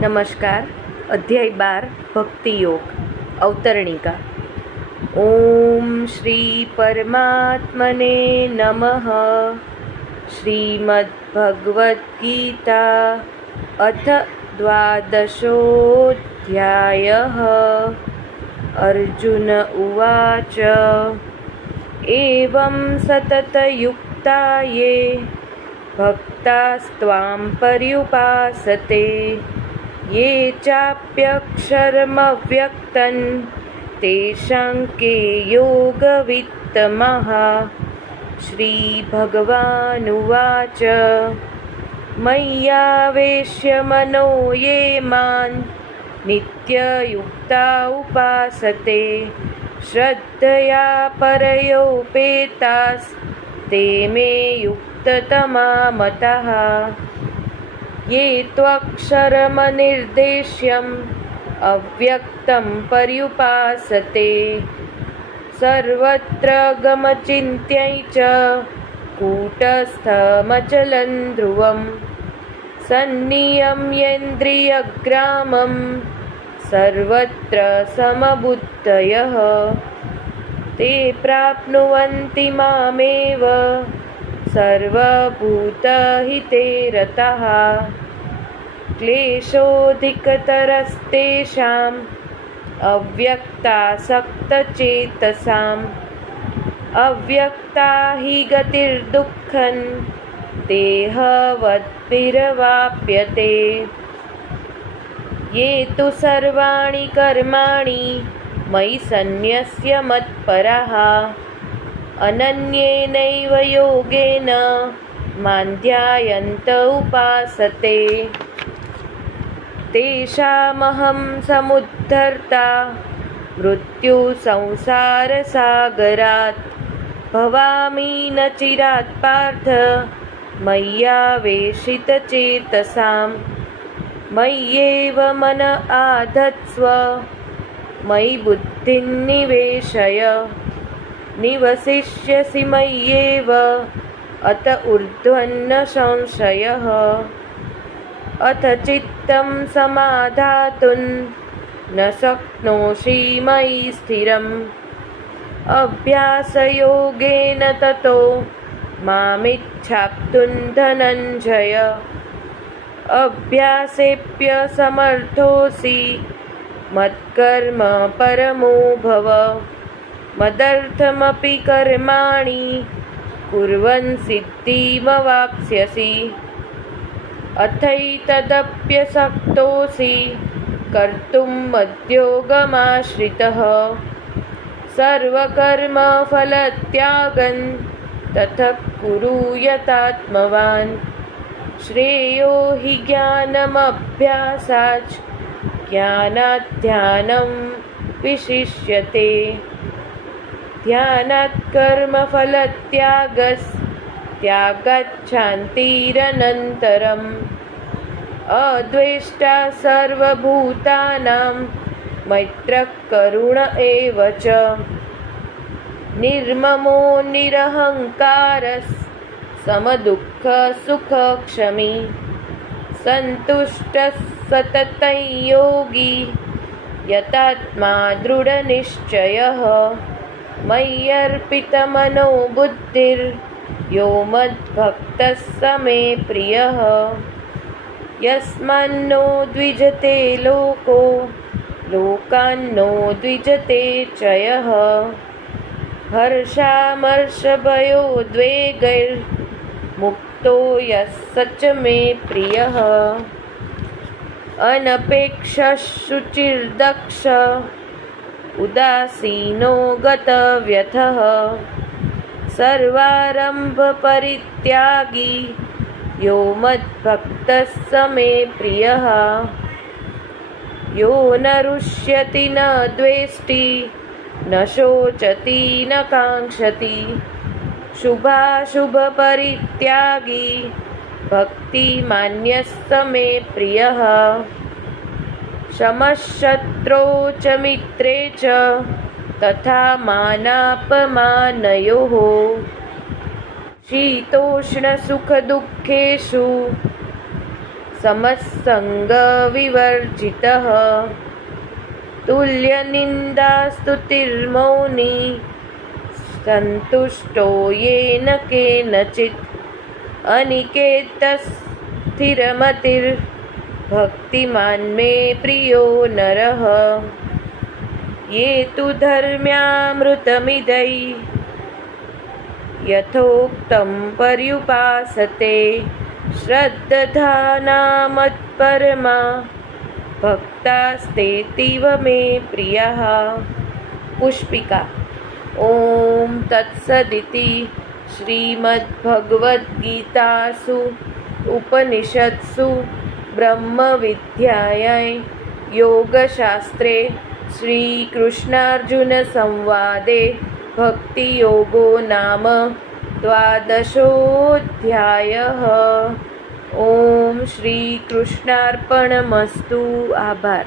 नमस्कार. अध्याय 12 भक्ति योग अवतरणिका. ओम श्री परमात्मने नमः. श्रीमद्भगवद्गीता अथ 12. अर्जुन उवाच. एवं सततयुक्ता ये भक्तास्त्वां पर्युपासते ये चाप्यक्षरमव्यक्तं तेषां के योगवित्तमः. श्रीभगवानुवाच. मय्यावेश्य मनो ये मां नित्ययुक्ता उपासते श्रद्धया परयोपेतास्ते मे युक्ततमा मतः. ये त्वक्षरमनिर्देश्यम् अव्यक्तं पर्युपासते सर्वत्र गमचिन्त्यै च कूटस्थमचलं ध्रुवं सन्नियम्येन्द्रियग्रामं सर्वत्र समबुद्धयः ते प्राप्नुवन्ति मामेव सर्वभूतहिते रताः. क्लेशोऽधिकतरस्तेषाम् अव्यक्तासक्तचेतसाम् अव्यक्ता हि गतिर्दुःखं देहवद्भिरवाप्यते. ये तु सर्वाणि कर्माणि मयि सन्न्यस्य मत्पराः अनन्येनैव योगेन मां ध्यायन्त उपासते तेषामहं समुद्धर्ता मृत्युसंसारसागरात्. भवामि न चिरात् पार्थ मय्यावेशितचेतसाम्. मय्येव मन आधत्स्व मयि बुद्धिं निवेशय. निवसिष्यसि मय्येव अत ऊर्ध्वं संशयः. अथ चित्तं समाधातुं न शक्नोषि मयि स्थिरम्. अभ्यासयोगेन ततो मामिच्छाप्तुं धनञ्जय. अभ्यासेऽप्यसमर्थोऽसि मत्कर्म परमो भव. मदर्थमपि कर्माणि कुर्वन् सिद्धिमवाप्स्यसि. अथैतदप्यशक्तोऽसि कर्तुं मद्योगमाश्रितः. सर्वकर्मफलत्यागं ततः कुरु यतात्मवान्. श्रेयो हि ज्ञानमभ्यासाच् ज्ञानात् ध्यानं विशिष्यते. ध्यानात् कर्मफलत्यागात् शान्तिरनन्तरम्. अद्वेष्टा सर्वभूतानां मैत्रः करुण एव च. निर्ममो निरहङ्कारः समदुःखसुखक्षमी. सन्तुष्टः सततं योगी यतात्मा दृढनिश्चयः. मय्यर्पितमनो बुद्धिर्यो मद्भक्तः स मे प्रियः. यस्मान्नो द्विजते लोको लोकान्नो द्विजते च यः. हर्षामर्षभयोद्वेगैर्मुक्तो यः स च मे प्रियः. अनपेक्षः शुचिर्दक्ष उदासीनो गतव्यथः. सर्वारम्भपरित्यागी यो मद्भक्तः स मे प्रियः. यो न रुष्यति न द्वेष्टि न शोचति न काङ्क्षति. शुभाशुभपरित्यागी भक्तिमान्यः स मे प्रियः. शमश्शत्रौ च मित्रे च तथा मानापमानयोः. शीतोष्णसुखदुःखेषु समस्संगविवर्जितः तुल्यनिन्दास्तुतिर्मौनी सन्तुष्टो येन केनचित् अनिकेतस्थिरमतिर्भक्तिमान् मे प्रियो नरः ये तु धर्म्यामृतमिदै यथोक्तं पर्युपासते श्रद्धानामत्परमा भक्तास्तेतीव मे प्रियः। पुष्पिका। ॐ तत्सदिति श्रीमद्भगवद्गीतासु उपनिषत्सु ब्रह्मविद्यायां योगशास्त्रे श्रीकृष्णार्जुनसंवादे भक्तियोगो नाम 12ोऽध्यायः। ॐ श्रीकृष्णार्पणमस्तु। आभार।